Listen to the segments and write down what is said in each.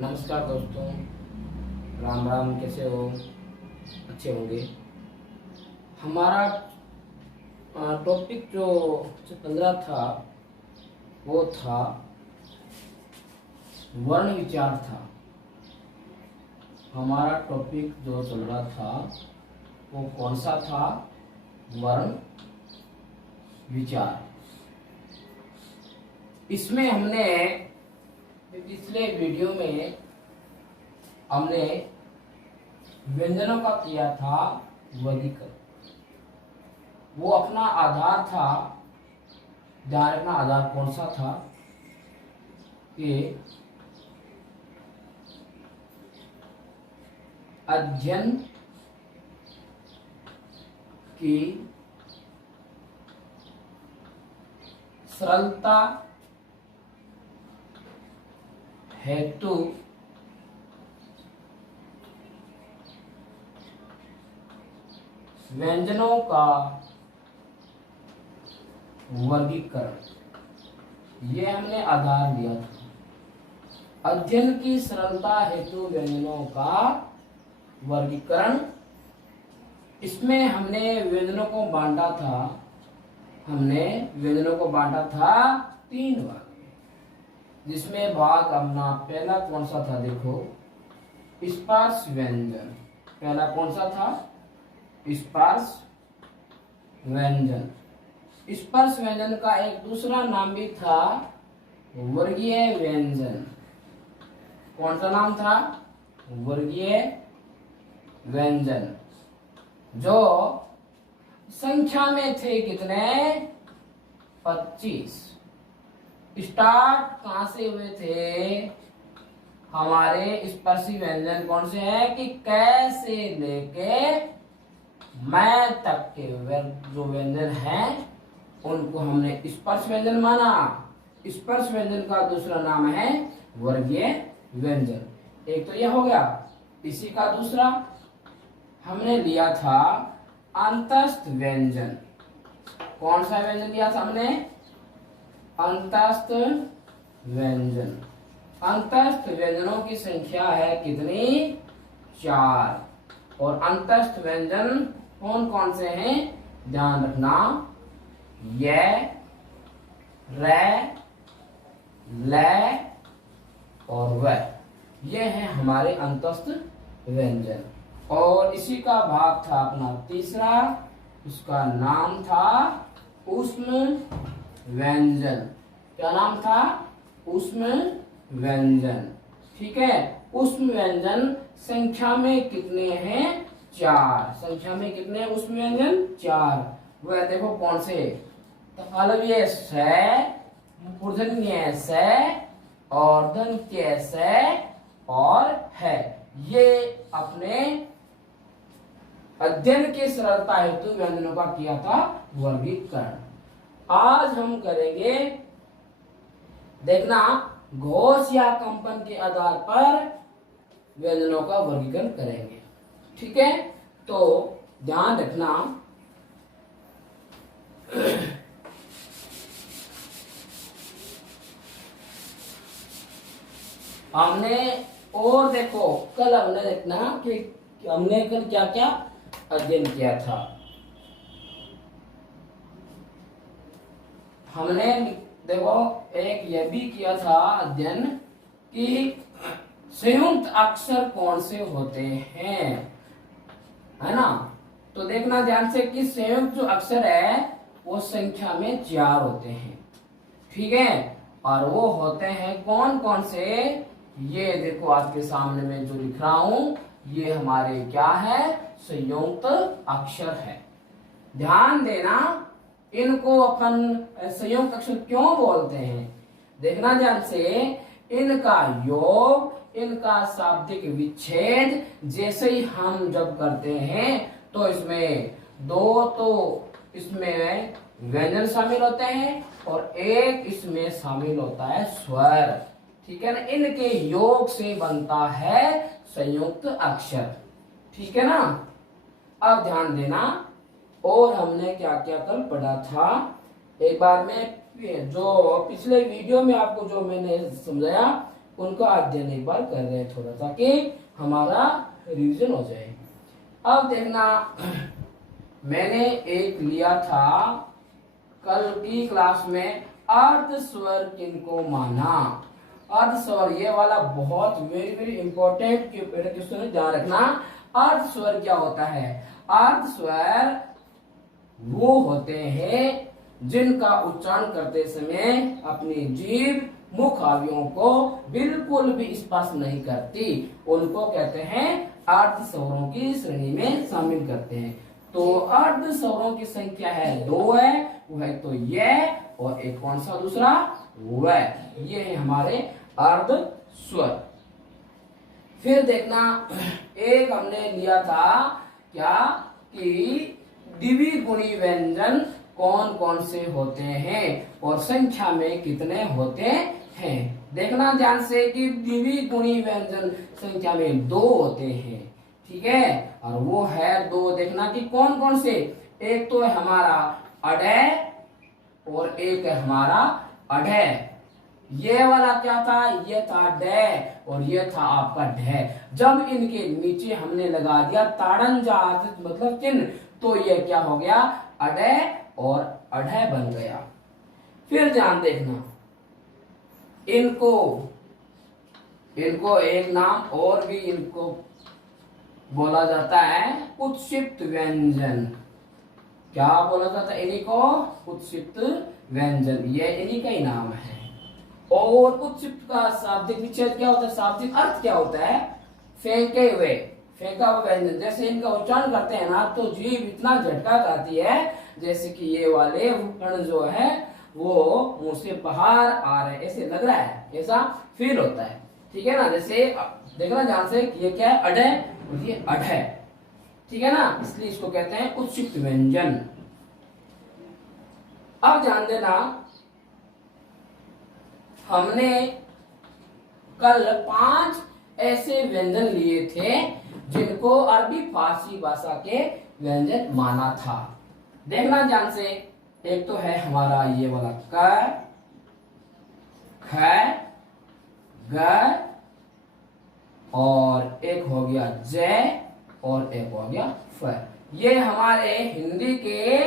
नमस्कार दोस्तों, राम राम। कैसे हो? अच्छे होंगे। हमारा टॉपिक जो चल रहा था वो था वर्ण विचार था। हमारा टॉपिक जो चल रहा था वो कौन सा था? वर्ण विचार। इसमें हमने पिछले वीडियो में हमने व्यंजनों का किया था वर्गीकरण। वो अपना आधार था, ध्यान रखना आधार कौन सा था कि अध्ययन की सरलता हेतु व्यंजनों का वर्गीकरण, ये हमने आधार दिया था। अध्ययन की सरलता हेतु व्यंजनों का वर्गीकरण। इसमें हमने व्यंजनों को बांटा था। हमने व्यंजनों को बांटा था 3 भाग में, जिसमें भाग अपना पहला कौन सा था? देखो, स्पर्श व्यंजन। पहला कौन सा था? स्पर्श व्यंजन। स्पर्श व्यंजन का एक दूसरा नाम भी था वर्गीय व्यंजन। कौन सा नाम था? वर्गीय व्यंजन, जो संख्या में थे कितने? 25। स्टार्ट कहां से हुए थे हमारे स्पर्शी व्यंजन? कौन से हैं कि कैसे लेके मैं तक के जो व्यंजन हैं उनको हमने स्पर्श व्यंजन माना। स्पर्श व्यंजन का दूसरा नाम है वर्गीय व्यंजन। एक तो यह हो गया। इसी का दूसरा हमने लिया था अंतस्थ व्यंजन। कौन सा व्यंजन लिया था हमने? अंतस्थ व्यंजन। अंतस्थ व्यंजनों की संख्या है कितनी? 4। और अंतस्थ व्यंजन कौन कौन से हैं? ध्यान रखना, य, र, ल और व। ये हैं हमारे अंतस्थ व्यंजन। और इसी का भाग था अपना तीसरा, उसका नाम था ऊष्म व्यंजन। क्या नाम था? ऊष्म व्यंजन। ठीक है। ऊष्म व्यंजन संख्या में कितने हैं? 4। संख्या में कितने ऊष्म व्यंजन? 4। वह देखो कौन से? तालव्य स, मूर्धन्य स और दंत्य स और है। ये अपने अध्ययन की सरलता हेतु व्यंजनों का किया था वर्गीकरण। आज हम करेंगे, देखना, घोष या कंपन के आधार पर व्यंजनों का वर्गीकरण करेंगे। ठीक है, तो ध्यान रखना। हमने और देखो, कल हमने देखना कि हमने कल क्या क्या अध्ययन किया था। हमने देखो एक यह भी किया था अध्ययन कि संयुक्त अक्षर कौन से होते हैं, है ना? तो देखना ध्यान से कि संयुक्त जो अक्षर है वो संख्या में 4 होते हैं। ठीक है, और वो होते हैं कौन कौन से? ये देखो आपके सामने में जो लिख रहा हूं, ये हमारे क्या है? संयुक्त अक्षर है। ध्यान देना, इनको अपन संयुक्त अक्षर क्यों बोलते हैं? देखना ध्यान से, इनका योग, इनका शाब्दिक विच्छेद जैसे ही हम जब करते हैं तो इसमें 2 तो इसमें व्यंजन शामिल होते हैं और एक इसमें शामिल होता है स्वर। ठीक है ना? इनके योग से बनता है संयुक्त अक्षर। ठीक है ना? अब ध्यान देना, और हमने क्या क्या कल पढ़ा था एक बार में, जो पिछले वीडियो में आपको जो मैंने समझाया उनका अध्ययन एक बार कर रहे हैं थोड़ा, ताकि हमारा रिवीजन हो जाए। अब देखना, मैंने एक लिया था कल की क्लास में, अर्ध स्वर किनको माना। अर्ध स्वर ये वाला बहुत वेरी वेरी इंपॉर्टेंट क्वेश्चन है, ध्यान रखना। अर्ध स्वर क्या होता है? अर्ध स्वर वो होते हैं जिनका उच्चारण करते समय अपनी जीभ मुख आवयों को बिल्कुल भी स्पर्श नहीं करती, उनको कहते हैं अर्ध स्वरों की श्रेणी में शामिल करते हैं। तो अर्ध स्वरों की संख्या है 2 है, वो है तो ये, और एक कौन सा दूसरा वह, ये है हमारे अर्ध स्वर। फिर देखना, एक हमने लिया था क्या कि द्विगुणी व्यंजन कौन कौन से होते हैं और संख्या में कितने होते हैं। देखना ध्यान से कि द्विगुणी व्यंजन संख्या में 2 होते हैं, ठीक है, और वो है 2। देखना कि कौन कौन से, एक तो है हमारा अडय और एक है हमारा अढय। ये वाला क्या था? ये था डे और ये था आपका ढे। जब इनके नीचे हमने लगा दिया ताड़न जात मतलब चिन्ह, तो ये क्या हो गया? अडय और अढय बन गया। फिर ध्यान देखना, इनको एक नाम और भी इनको बोला जाता है उत्क्षिप्त व्यंजन। क्या बोला जाता है इन्हीं को? उत्क्षिप्त व्यंजन, ये इन्हीं का ही नाम है। और उत्क्षिप्त का शाब्दिक विच्छेद क्या होता है? शाब्दिक अर्थ क्या होता है? फेंके हुए, फेंका हुआ व्यंजन। जैसे इनका उच्चारण करते हैं ना, तो जीभ इतना झटका खाती है जैसे कि ये वाले कण जो है वो मुंह से बाहर आ रहे, ऐसे लग रहा है, ऐसा फील होता है, ठीक है ना। जैसे देखना ध्यान से, ये क्या है? अढय और ये अढय, ठीक है ना, इसलिए इसको कहते हैं उत्क्षिप्त व्यंजन। अब ध्यान देना, हमने कल 5 ऐसे व्यंजन लिए थे जिनको अरबी फारसी भाषा के व्यंजन माना था। देखना ध्यान से, एक तो है हमारा ये वाला क, ख, ग, और एक हो गया ज, और एक हो गया फ। ये हमारे हिंदी के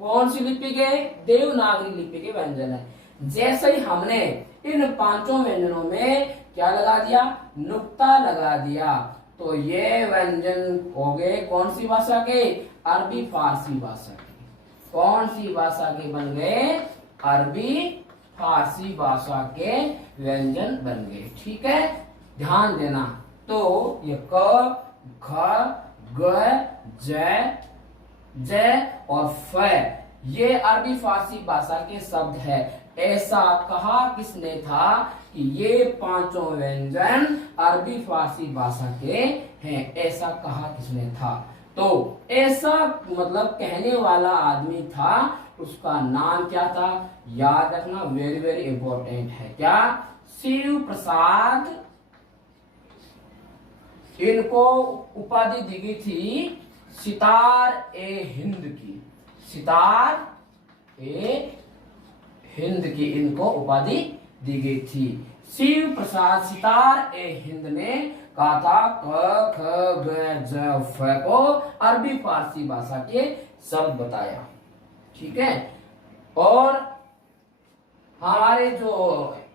कौन सी लिपि के? देवनागरी लिपि के व्यंजन है। जैसे ही हमने इन 5 व्यंजनों में क्या लगा दिया? नुक्ता लगा दिया, तो ये व्यंजन हो गए कौन सी भाषा के? अरबी फारसी भाषा के। कौन सी भाषा के बन गए? अरबी फारसी भाषा के व्यंजन बन गए, ठीक है, ध्यान देना। तो ये क, ख, ग, ज और फ, ये अरबी फारसी भाषा के शब्द है। ऐसा कहा किसने था कि ये 5 व्यंजन अरबी फारसी भाषा के हैं? ऐसा कहा किसने था? तो ऐसा मतलब कहने वाला आदमी था, उसका नाम क्या था? याद रखना, वेरी वेरी इंपॉर्टेंट है। क्या? शिव प्रसाद। इनको उपाधि दी गई थी सितार ए हिंद की। सितार ए हिंद की इनको उपाधि दी गई थी। शिव प्रसाद सितार ए हिंद ने कहा था क, ख, ग, ज, फ को अरबी फारसी भाषा के शब्द बताया, ठीक है। और हमारे जो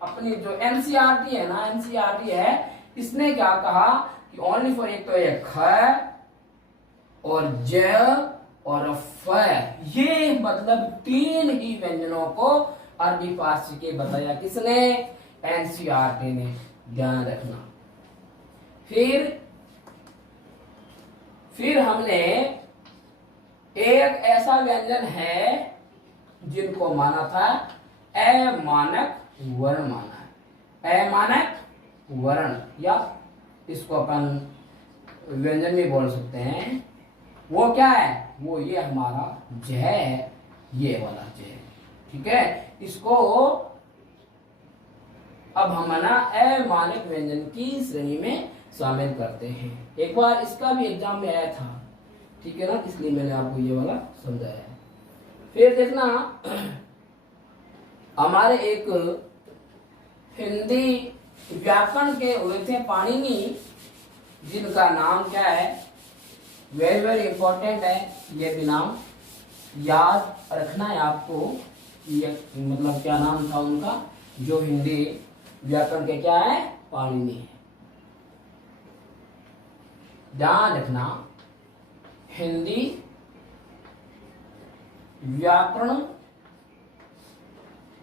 अपनी जो एनसीईआरटी है ना, एनसीईआरटी है, इसने क्या कहा कि ओनली फॉर, एक तो ये ख और ज और फ, ये मतलब 3 ही व्यंजनों को अरबी फारसी के बताया किसने? एनसीईआरटी ने, ध्यान रखना। फिर हमने एक ऐसा व्यंजन है जिनको माना था अमानक वर्ण माना है। अमानक वर्ण, या इसको अपन व्यंजन भी बोल सकते हैं। वो क्या है? वो ये हमारा ज है, ये वाला ज है, ठीक है। इसको अब हम ना अमानक व्यंजन की श्रेणी में शामिल करते हैं। एक बार इसका भी एग्जाम में आया था, ठीक है ना, इसलिए मैंने आपको ये वाला समझाया है। फिर देखना, हमारे एक हिंदी व्याकरण के हुए थे पाणिनि, जिनका नाम क्या है, वेरी वेरी इंपॉर्टेंट है, ये भी नाम याद रखना है आपको। ये मतलब क्या नाम था उनका, जो हिंदी व्याकरण के क्या है, पाणिनि है। ध्यान रखना, हिंदी व्याकरण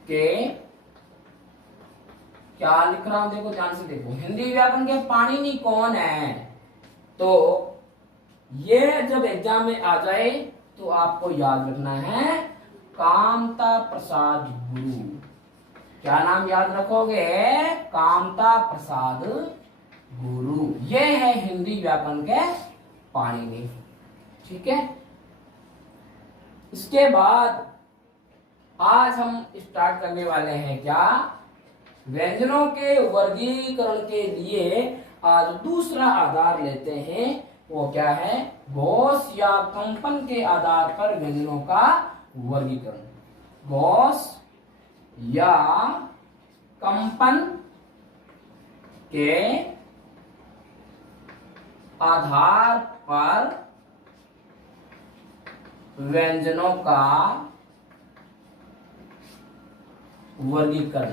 के क्या लिख रहा हूं, देखो ध्यान से देखो, हिंदी व्याकरण के पाणिनि कौन है। तो ये जब एग्जाम में आ जाए तो आपको याद रखना है, कामता प्रसाद गुरु। क्या नाम याद रखोगे, कामता प्रसाद गुरु। ये है हिंदी व्याकरण के पाणिनि। ठीक है, इसके बाद आज हम स्टार्ट करने वाले हैं क्या, व्यंजनों के वर्गीकरण के लिए आज दूसरा आधार लेते हैं। वो क्या है, घोष या कंपन के आधार पर व्यंजनों का वर्गीकरण। घोष या कंपन के आधार पर व्यंजनों का वर्गीकरण।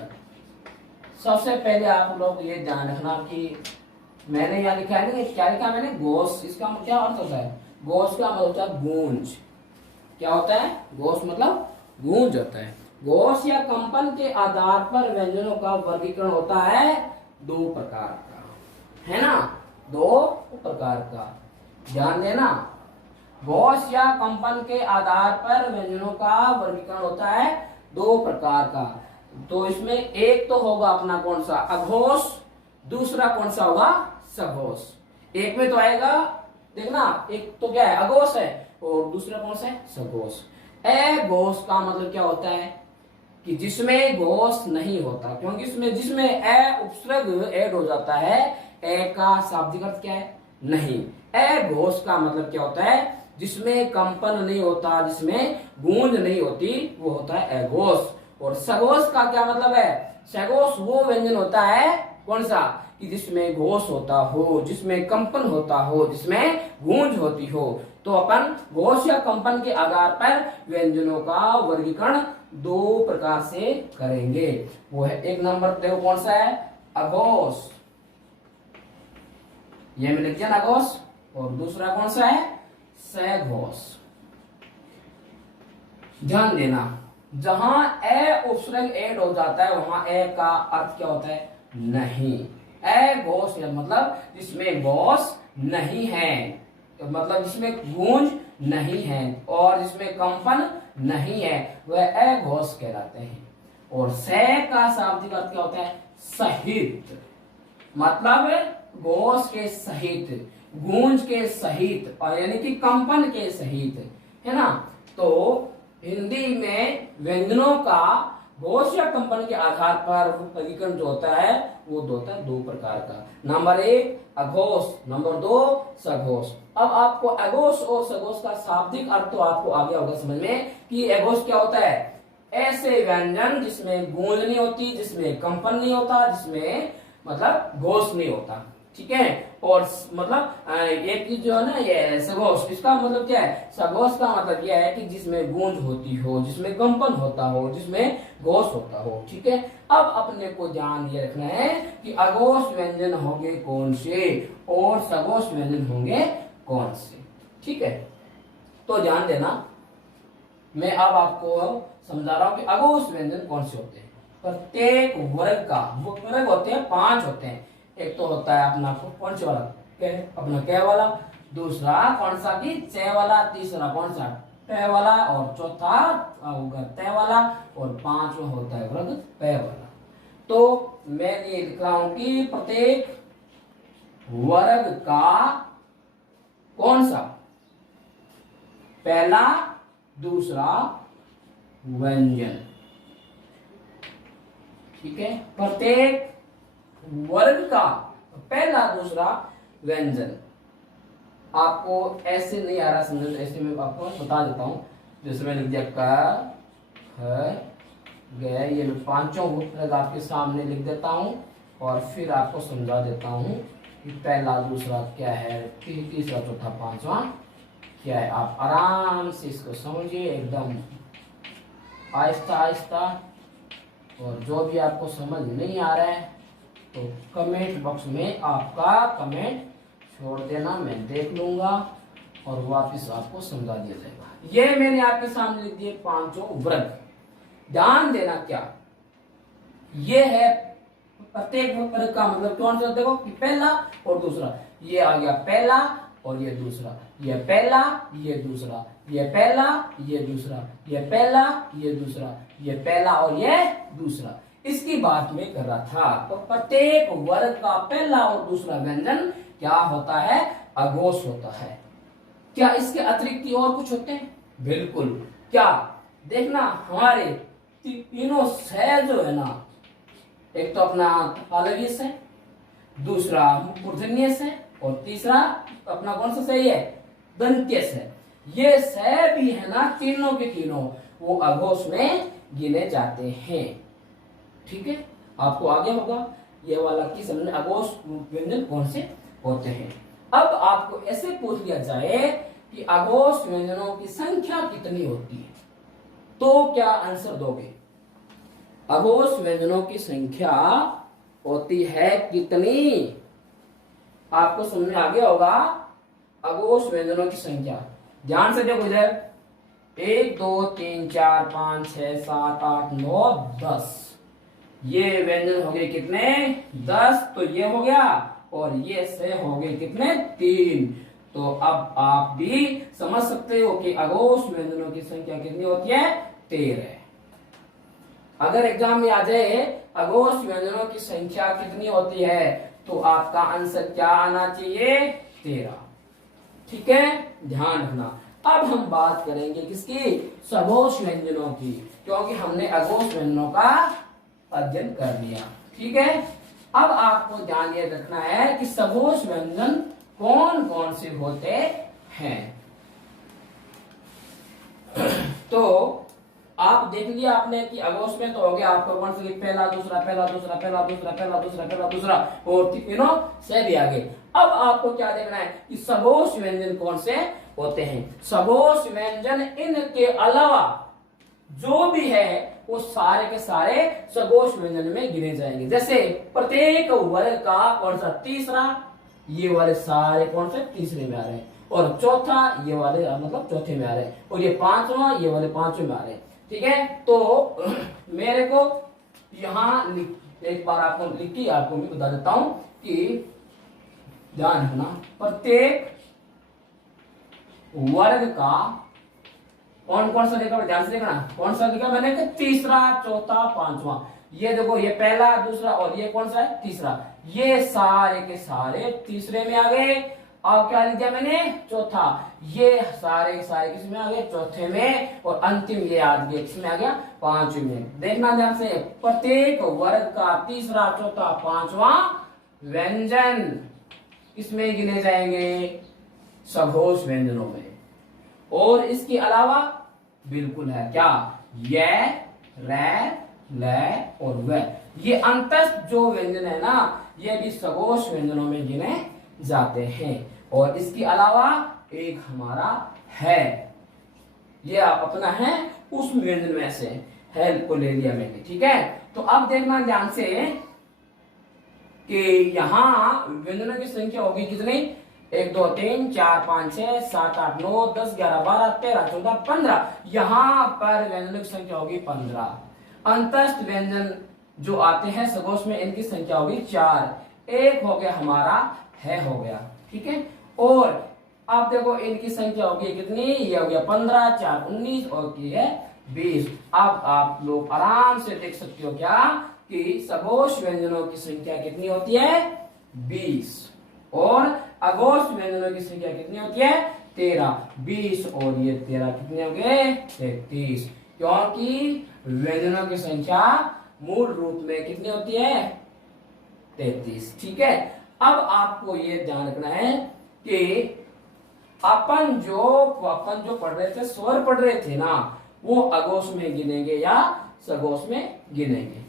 सबसे पहले आप लोग ये ध्यान रखना कि मैंने यहाँ लिखा है कि क्या लिखा मैंने, घोष। इसका क्या अर्थ होता है, घोष का मतलब होता है गूंज। क्या होता है, घोष मतलब गूंज होता है। घोष या कंपन के आधार पर व्यंजनों का वर्गीकरण होता है दो प्रकार का, है ना, दो प्रकार का। ध्यान देना, घोष या कंपन के आधार पर व्यंजनों का वर्गीकरण होता है दो प्रकार का। तो इसमें एक तो होगा अपना कौन सा, अघोष, दूसरा कौन सा होगा, सघोष। एक में तो आएगा, देखना, एक तो क्या है, अघोष है, और दूसरा कौन सा है, सघोष। अघोष का मतलब क्या होता है कि जिसमें घोष नहीं होता, क्योंकि इसमें जिसमें अ उपसर्ग ऐड हो जाता है, ए का शाब्दिक अर्थ क्या है, नहीं। अघोष का मतलब क्या होता है, जिसमें कंपन नहीं होता, जिसमें गूंज नहीं होती, वो होता है अघोष। और सघोष का क्या मतलब है, सघोष वो व्यंजन होता है कौन सा, कि जिसमें घोष होता हो, जिसमें कंपन होता हो, जिसमें गूंज होती हो। तो अपन घोष या कंपन के आधार पर व्यंजनों का वर्गीकरण दो प्रकार से करेंगे। वो है, एक नंबर देखो कौन सा है, अघोष, ये में लिख दिया ना अघोष, और दूसरा कौन सा है, सघोष। ध्यान देना, जहां ए उपसर्ग ऐड हो जाता है वहां ए का अर्थ क्या होता है, नहीं। अघोष मतलब जिसमें घोष नहीं है, मतलब जिसमें गूंज नहीं है और जिसमें कंपन नहीं है, वह अघोष कहलाते हैं। और स का शाब्दिक अर्थ क्या होता है, सहित, मतलब घोष के सहित, गूंज के सहित, और यानी कि कंपन के सहित, है ना। तो हिंदी में व्यंजनों का घोष या कंपन के आधार पर वर्गीकरण जो होता है वो होता है दो प्रकार का। नंबर एक अघोष, नंबर दो सघोष। अब आपको अघोष और सघोष का शाब्दिक अर्थ तो आपको आ गया होगा समझ में कि अघोष क्या होता है, ऐसे व्यंजन जिसमें गूंज नहीं होती, जिसमें कंपन नहीं होता, जिसमें मतलब घोष नहीं होता। ठीक है, और मतलब एक चीज जो है ना ये सघोष, इसका मतलब क्या है, सघोष का मतलब यह है कि जिसमें गूंज होती हो, जिसमें कंपन होता हो, जिसमें घोष होता हो। ठीक है, अब अपने को ध्यान ये रखना है कि अघोष व्यंजन होंगे कौन से और सघोष व्यंजन होंगे कौन से। ठीक है, तो ध्यान देना, मैं अब आपको समझा रहा हूं कि अघोष व्यंजन कौन से होते हैं। प्रत्येक वर्ग का वर्ग होते हैं, 5 होते हैं। एक तो होता है अपना कौन सा वाला, अपना क वाला, दूसरा कौन सा की च वाला, तीसरा कौन सा ट वाला, और चौथा होगा त वाला, और पांचवा होता है वर्ग प वाला। तो मैं ये लिख रहा हूं कि प्रत्येक वर्ग का कौन सा, पहला दूसरा व्यंजन। ठीक है, प्रत्येक वर्ग का पहला दूसरा व्यंजन। आपको ऐसे नहीं आ रहा समझ, ऐसे मैं आपको बता देता हूं। जैसे मैंने लिख दिया क, ख, ग, ये मैं पांचों वर्ग आपके सामने लिख देता हूं। और फिर आपको समझा देता हूँ कि पहला दूसरा क्या है, तीसरा चौथा पांचवा क्या है। आप आराम से इसको समझिए एकदम आहिस्ता आहिस्ता। और जो भी आपको समझ नहीं आ रहा है तो कमेंट बॉक्स में आपका कमेंट छोड़ देना, मैं देख लूंगा और वापस आपको समझा दिया जाएगा। ये मैंने आपके सामने लिख दिए पांचों वर्ग। ध्यान देना क्या ये है, प्रत्येक वर्ग का मतलब कौन सा, देखो कि पहला और दूसरा, ये आ गया पहला और ये दूसरा, ये पहला ये दूसरा, ये पहला ये दूसरा, ये पहला ये दूसरा, ये पहला और ये दूसरा। इसकी बात मैं कर रहा था। तो प्रत्येक वर्ग का पहला और दूसरा व्यंजन क्या होता है, अघोष होता है। क्या इसके अतिरिक्त और कुछ होते हैं? बिल्कुल। क्या देखना, हमारे तीनों से जो है ना, एक तो अपना तालव्य से, दूसरा मूर्धन्य से और तीसरा अपना कौन सा सही है, दंत्य से। ये से भी है ना, तीनों के तीनों वो अघोष में गिने जाते हैं। ठीक है, आपको आगे होगा ये वाला कि समझ अघोष व्यंजन कौन से होते हैं। अब आपको ऐसे पूछ लिया जाए कि अघोष व्यंजनों की संख्या कितनी होती है, तो क्या आंसर दोगे? अघोष व्यंजनों की संख्या होती है कितनी? आपको समझ में आ गया होगा अघोष व्यंजनों की संख्या। ध्यान से देखो इधर, 1 2 3 4 5 6 7 8 9 10। ये व्यंजन हो गए कितने, 10। तो ये हो गया और ये से हो गए कितने, 3। तो अब आप भी समझ सकते हो कि अघोष व्यंजनों की संख्या कितनी होती है, 13। अगर एग्जाम में आ जाए अघोष व्यंजनों की संख्या कितनी होती है तो आपका आंसर क्या आना चाहिए, 13। ठीक है, ध्यान रखना। अब हम बात करेंगे किसकी, सघोष व्यंजनों की, क्योंकि हमने अघोष व्यंजनों का अध्ययन कर लिया। ठीक है, अब आपको ध्यान ये रखना है कि सघोष व्यंजन कौन कौन से होते हैं। तो आप देख लिया आपने कि अघोष में तो हो गया आपका कौन सा, पहला दूसरा पहला दूसरा पहला दूसरा पहला दूसरा पहला दूसरा और तीनों से भी आगे। अब आपको क्या देखना है कि सघोष व्यंजन कौन से होते हैं। सघोष व्यंजन इनके अलावा जो भी है वो सारे के सारे सघोष व्यंजन में गिने जाएंगे। जैसे प्रत्येक वर्ग का कौन सा, तीसरा, ये वाले सारे कौन से, तीसरे में आ रहे हैं, और चौथा ये वाले मतलब चौथे में आ रहे हैं, और ये पांचवा ये वाले पांचवें में आ रहे हैं। ठीक है, तो मेरे को यहाँ एक बार आपको लिख के आपको मैं बता देता हूं कि ध्यान रखना, प्रत्येक वर्ग का कौन कौन सा देखा, ध्यान से देखना कौन सा लिखा मैंने कि तीसरा चौथा पांचवा। ये देखो, ये पहला दूसरा और ये कौन सा है, तीसरा। ये सारे के सारे तीसरे में आ गए। और क्या लिख दिया मैंने, चौथा। ये सारे सारे किस में आ गए, चौथे में। और अंतिम ये आ गया किसमें आ गया, पांचवें में। देखना ध्यान से, प्रत्येक वर्ग का तीसरा चौथा पांचवा व्यंजन इसमें गिने जाएंगे, सघोष व्यंजनों में। और इसके अलावा बिल्कुल है क्या, ये, रे, ले और वे, ये अंतस्थ जो व्यंजन है ना, ये भी सघोष व्यंजनों में गिने जाते हैं। और इसके अलावा एक हमारा है, ये आप अपना है उस व्यंजन में से है को ले लिया मैंने। ठीक है, तो अब देखना ध्यान से कि यहाँ व्यंजनों की संख्या होगी कितनी, 1 2 3 4 5 6 7 8 9 10 11 12 13 14 15। यहाँ पर व्यंजनों की संख्या होगी 15। अंतस्थ व्यंजन जो आते हैं सघोष में, इनकी संख्या होगी 4। एक हो गया हमारा है हो गया। ठीक है, और आप देखो इनकी संख्या होगी कितनी, ये हो गया 15, 4 19 और ये है 20। अब आप लोग आराम से देख सकते हो क्या कि सघोष व्यंजनों की संख्या कितनी होती है, 20। और अघोष व्यंजनों की संख्या कितनी होती है, 13। 20 और ये 13 कितने हो गए, 33। क्योंकि व्यंजनों की संख्या मूल रूप में कितनी होती है, 33। ठीक है, अब आपको ये ध्यान रखना है कि अपन जो पढ़ रहे थे, स्वर पढ़ रहे थे ना, वो अघोष में गिनेंगे या सघोष में गिनेंगे,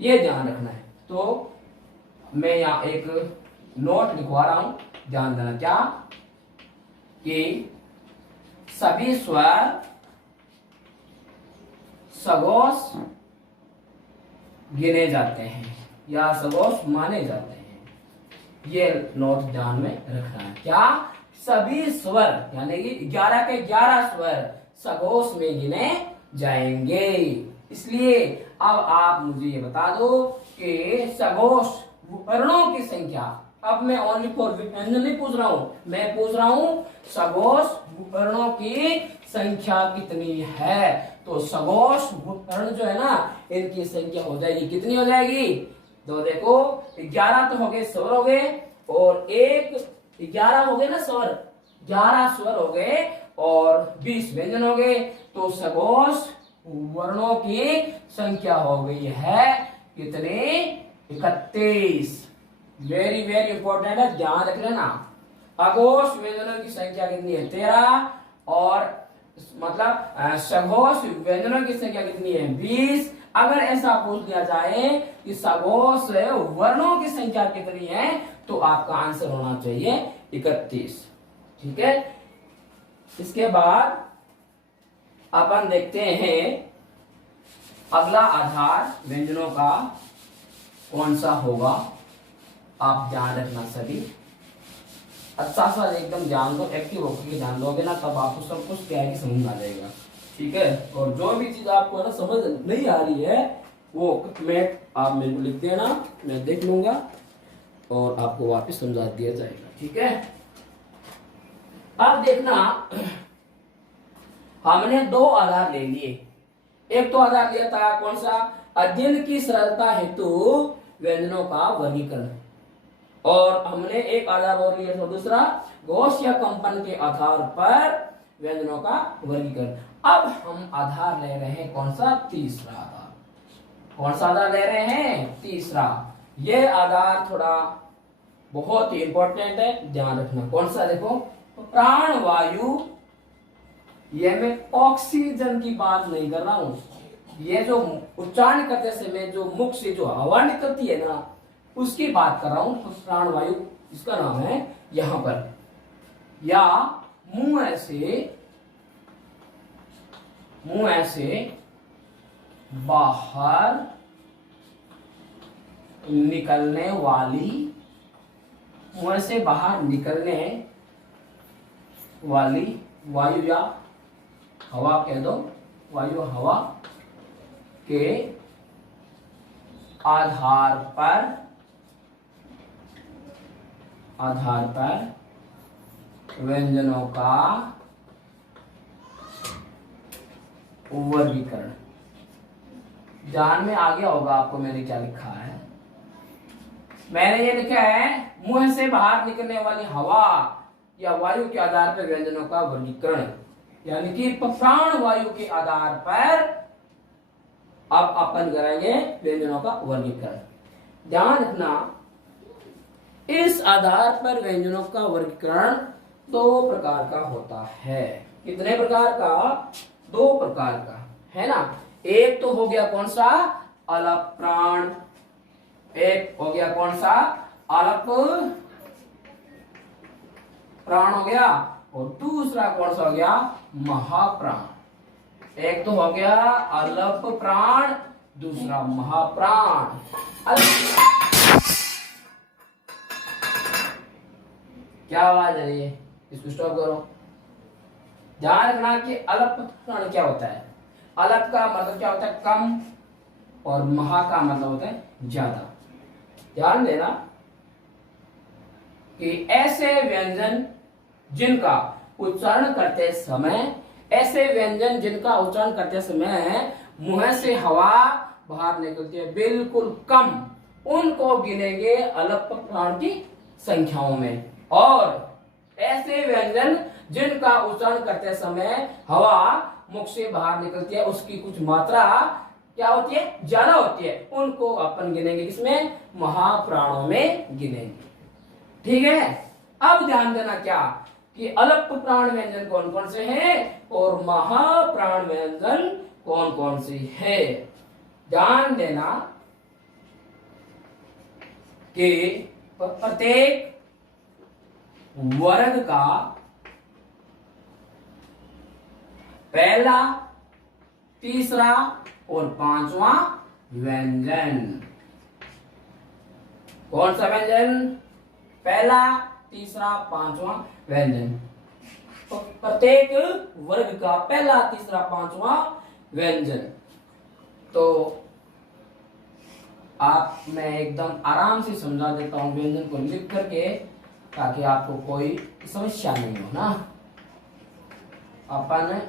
ये ध्यान रखना है। तो मैं यहाँ एक नोट लिखवा रहा हूं, ध्यान देना। क्या कि सभी स्वर सगोश गिने जाते हैं या सगोश माने जाते हैं। ये नोट ध्यान में रखना है। क्या सभी स्वर यानी कि 11 के 11 स्वर सगोश में गिने जाएंगे। इसलिए अब आप मुझे ये बता दो कि सगोश वर्णों की संख्या, अब मैं ओनली फॉर व्यंजन नहीं पूछ रहा हूं, मैं पूछ रहा हूं सगोश वर्णों की संख्या कितनी है। तो सगोश वर्ण जो है ना, इनकी संख्या हो जाएगी, कितनी हो जाएगी? तो देखो 11 तो हो गए, स्वर हो गए, और 11 हो गए ना स्वर, 11 स्वर हो गए और 20 व्यंजन हो गए। तो सगोश वर्णों की संख्या हो गई है कितनी? 31। वेरी वेरी इंपॉर्टेंट है, ध्यान रख लेना। अघोष व्यंजनों की संख्या कितनी है? 13। और मतलब सघोष व्यंजनों की संख्या कितनी है? 20। अगर ऐसा पूछ दिया जाए कि सघोष वर्णों की संख्या कितनी है, तो आपका आंसर होना चाहिए 31। ठीक है। इसके बाद अपन देखते हैं अगला आधार व्यंजनों का कौन सा होगा। आप ध्यान रखना सभी, अच्छा सा एकदम ध्यान दो, एक्टिव होकर के ध्यान दोगे ना, तब आपको सब कुछ क्या है कि समझ में आ जाएगा। ठीक है। और जो भी चीज आपको ना समझ नहीं आ रही है वो मैं आप मेरे को लिख देना, मैं देख लूंगा और आपको वापस समझा दिया जाएगा। ठीक है। अब देखना, हमने 2 आधार ले लिए। एक तो आधार लिया था कौन सा? अध्ययन की सरलता हेतु व्यंजनों का वर्गीकरण। और हमने एक आधार और लिया था दूसरा, घोष या कंपन के आधार पर व्यंजनों का वर्गीकरण। अब हम आधार ले रहे हैं कौन सा? तीसरा आधार। कौन सा आधार ले रहे हैं? तीसरा। ये आधार थोड़ा बहुत ही इंपॉर्टेंट है, ध्यान रखना। कौन सा? देखो, प्राण वायु। ये मैं ऑक्सीजन की बात नहीं कर रहा हूं, ये जो उच्चारण करते समय जो मुख से जो हवा निकलती है ना, उसकी बात कर रहा हूं। तो प्राण वायु इसका नाम है यहां पर। या मुंह ऐसे बाहर निकलने वाली, मुंह से बाहर निकलने वाली वायु या हवा कह दो, वायु हवा के आधार पर व्यंजनों का वर्गीकरण। ध्यान में आ गया होगा आपको मैंने क्या लिखा है। मैंने ये लिखा है, मुंह से बाहर निकलने वाली हवा या वायु के आधार पर व्यंजनों का वर्गीकरण, यानी कि प्राण वायु के आधार पर अब अपन करेंगे व्यंजनों का वर्गीकरण। ध्यान रखना, इस आधार पर व्यंजनों का वर्गीकरण 2 प्रकार का होता है। कितने प्रकार का? 2 प्रकार का, है ना। एक तो हो गया कौन सा? अलप प्राण। एक हो गया कौन सा? अलप प्राण हो गया, और दूसरा कौन सा हो गया? महाप्राण। एक तो हो गया अलप प्राण, दूसरा महाप्राण। क्या आवाज आ रही है? इसको स्टॉप करो। ध्यान रखना कि अलप प्राण क्या होता है। अलप का मतलब क्या होता है? कम, और महा का मतलब होता है ज्यादा। ध्यान देना कि ऐसे व्यंजन जिनका उच्चारण करते समय मुंह से हवा बाहर निकलती है बिल्कुल कम, उनको गिनेंगे अलप प्राण की संख्याओं में। और ऐसे व्यंजन जिनका उच्चारण करते समय हवा मुख से बाहर निकलती है, उसकी कुछ मात्रा क्या होती है? ज्यादा होती है, उनको अपन गिनेंगे किसमें? महाप्राणों में गिनेंगे। ठीक है। अब ध्यान देना क्या कि अलप प्राण व्यंजन कौन कौन से हैं और महाप्राण व्यंजन कौन कौन से हैं। ध्यान देना, कि प्रत्येक वर्ग का पहला, तीसरा और पांचवा व्यंजन, कौन सा व्यंजन? पहला, तीसरा, पांचवा व्यंजन। तो प्रत्येक वर्ग का पहला, तीसरा, पांचवा व्यंजन। तो आप मैं एकदम आराम से समझा देता हूं व्यंजन को लिख करके, ताकि आपको कोई समस्या नहीं हो ना। अपन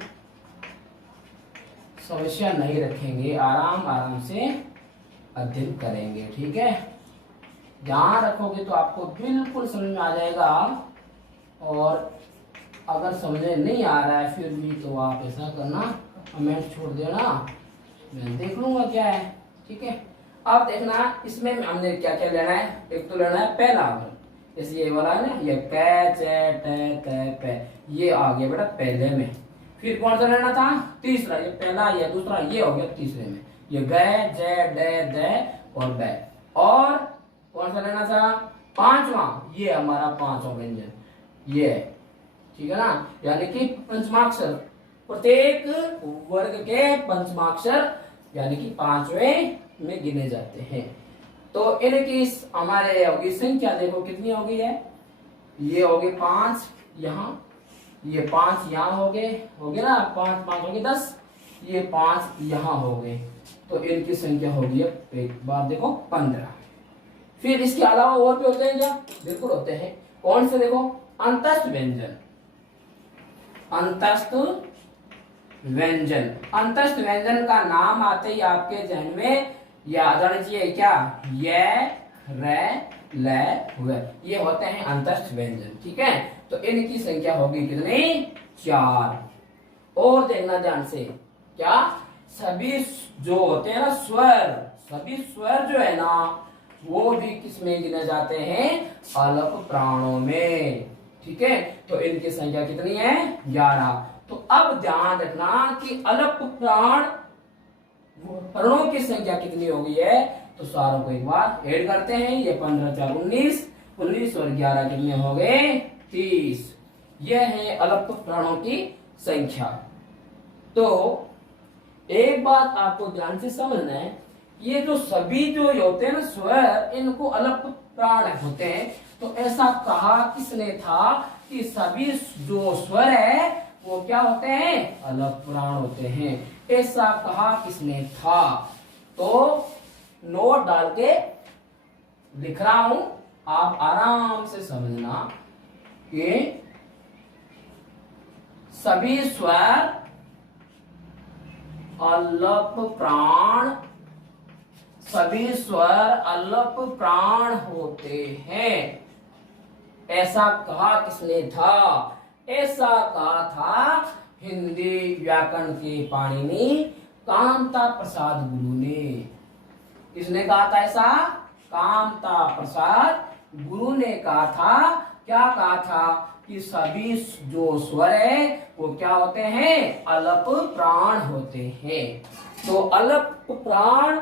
समस्या नहीं रखेंगे, आराम आराम से अध्ययन करेंगे, ठीक है। ध्यान रखोगे तो आपको बिल्कुल समझ में आ जाएगा, और अगर समझ नहीं आ रहा है फिर भी तो आप ऐसा करना, कमेंट छोड़ देना, मैं देख लूंगा क्या है, ठीक है। अब देखना इसमें हमने क्या क्या लेना है। एक तो लेना है पहला वर्ग, जैसे ये वाला है ना, ये कै चे टे कै पे, ये आ गया बेटा पहले में। फिर कौन सा लेना था? तीसरा, ये पहला, ये दूसरा, ये हो गया तीसरे में, ये गै जै डे दे और बै। और कौन सा लेना था? पांचवा, ये हमारा पांचवा व्यंजन, ये, ठीक है ना। यानी कि पंचमाक्षर, प्रत्येक वर्ग के पंचमाक्षर यानी कि पांचवें में गिने जाते हैं। तो इनकी हमारे होगी संख्या, देखो कितनी होगी है, ये हो गए 5 यहाँ, ये 5 यहाँ हो गए ना, 5 5 हो गए 10, ये 5 यहाँ हो गए, तो इनकी संख्या होगी एक बार देखो 15। फिर इसके अलावा और भी होते हैं क्या? बिल्कुल होते हैं। कौन से? देखो अंतस्थ व्यंजन, अंतस्थ व्यंजन। अंतस्थ व्यंजन का नाम आते ही आपके जहन में याद आना चाहिए क्या? ये, रे, ले, वे, ये होते हैं अंतस्थ व्यंजन, ठीक है। तो इनकी संख्या होगी कितनी? 4। और देखना ध्यान से, क्या सभी जो होते हैं ना स्वर, सभी स्वर जो है ना वो भी किस में गिने जाते हैं? अलप प्राणों में, ठीक है। तो इनकी संख्या कितनी है? 11। तो अब ध्यान रखना कि अलप प्राण वर्णों की संख्या कितनी हो गई है, तो सारों को एक बार ऐड करते हैं। ये 15 4 19, 19 और 11 कितने हो गए? 30। यह है अलप प्राणों की संख्या। तो एक बात आपको ध्यान से समझना है, ये जो सभी जो होते हैं ना स्वर, इनको अलप प्राण होते हैं। तो ऐसा कहा किसने था कि सभी जो स्वर है वो क्या होते हैं? अलप प्राण होते हैं। ऐसा कहा किसने था? तो नोट डाल के लिख रहा हूं, आप आराम से समझना कि सभी स्वर अलप प्राण, सभी स्वर अलप प्राण होते हैं। ऐसा कहा किसने था? ऐसा कहा था हिंदी व्याकरण के पाणिनि कामता प्रसाद गुरु ने। किसने कहा था ऐसा? कामता प्रसाद गुरु ने कहा था। क्या कहा था? कि सभी जो स्वर है वो क्या होते हैं? अलप प्राण होते हैं। तो अलप प्राण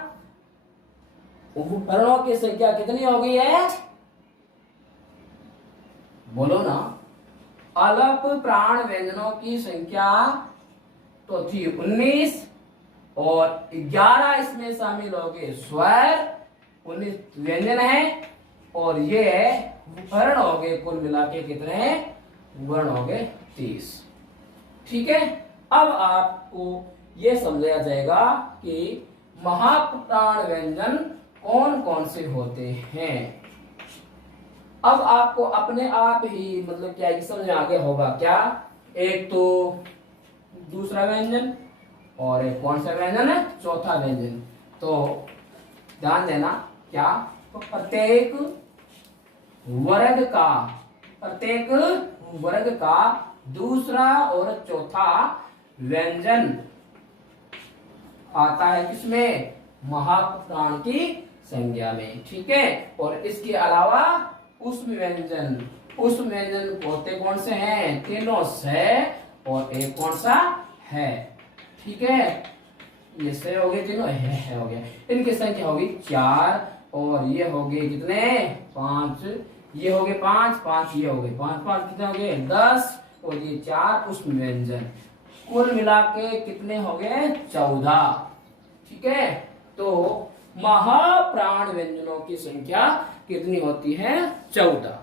वर्णों की संख्या कितनी हो गई है? बोलो ना। अलप प्राण व्यंजनों की संख्या तो थी 19 और 11 इसमें शामिल हो गए स्वर, 19 व्यंजन है और ये वर्ण हो गए। कुल मिला के कितने वर्ण हो गए? 30। ठीक है। अब आपको यह समझाया जाएगा कि महाप्राण व्यंजन कौन कौन से होते हैं। अब आपको अपने आप ही मतलब क्या है समझ में आ गया होगा क्या? एक तो दूसरा व्यंजन और एक कौन सा व्यंजन है? चौथा व्यंजन। तो ध्यान देना क्या? तो प्रत्येक वर्ग का दूसरा और चौथा व्यंजन आता है किसमें? महाप्राण की संज्ञा में। ठीक है। और इसके अलावा उष्म व्यंजन होते कौन से हैं? तीनों से और एक कौन सा है? ठीक है। ये से हो गए तीनों, है हो गया। इनकी संख्या होगी 4 और ये हो गए कितने 5, ये हो गए 5, 5 ये हो गए 5, 5 कितने हो गए 10 और ये 4 उष्म व्यंजन, कुल मिला के कितने हो गए 14। ठीक है, तो महाप्राण व्यंजनों की संख्या कितनी होती है 14।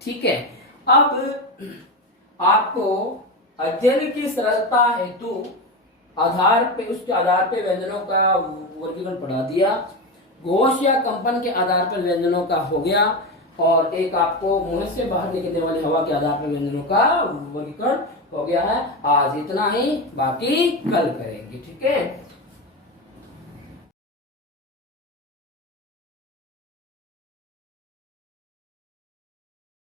ठीक है, अब आपको अध्ययन की सरलता हेतु आधार पे उसके आधार पे व्यंजनों का वर्गीकरण पढ़ा दिया, घोष या कंपन के आधार पर व्यंजनों का हो गया, और एक आपको मुंह से बाहर निकलने वाली हवा के आधार पर व्यंजनों का वर्गीकरण हो गया है। आज इतना ही, बाकी कल करेंगे। ठीक है।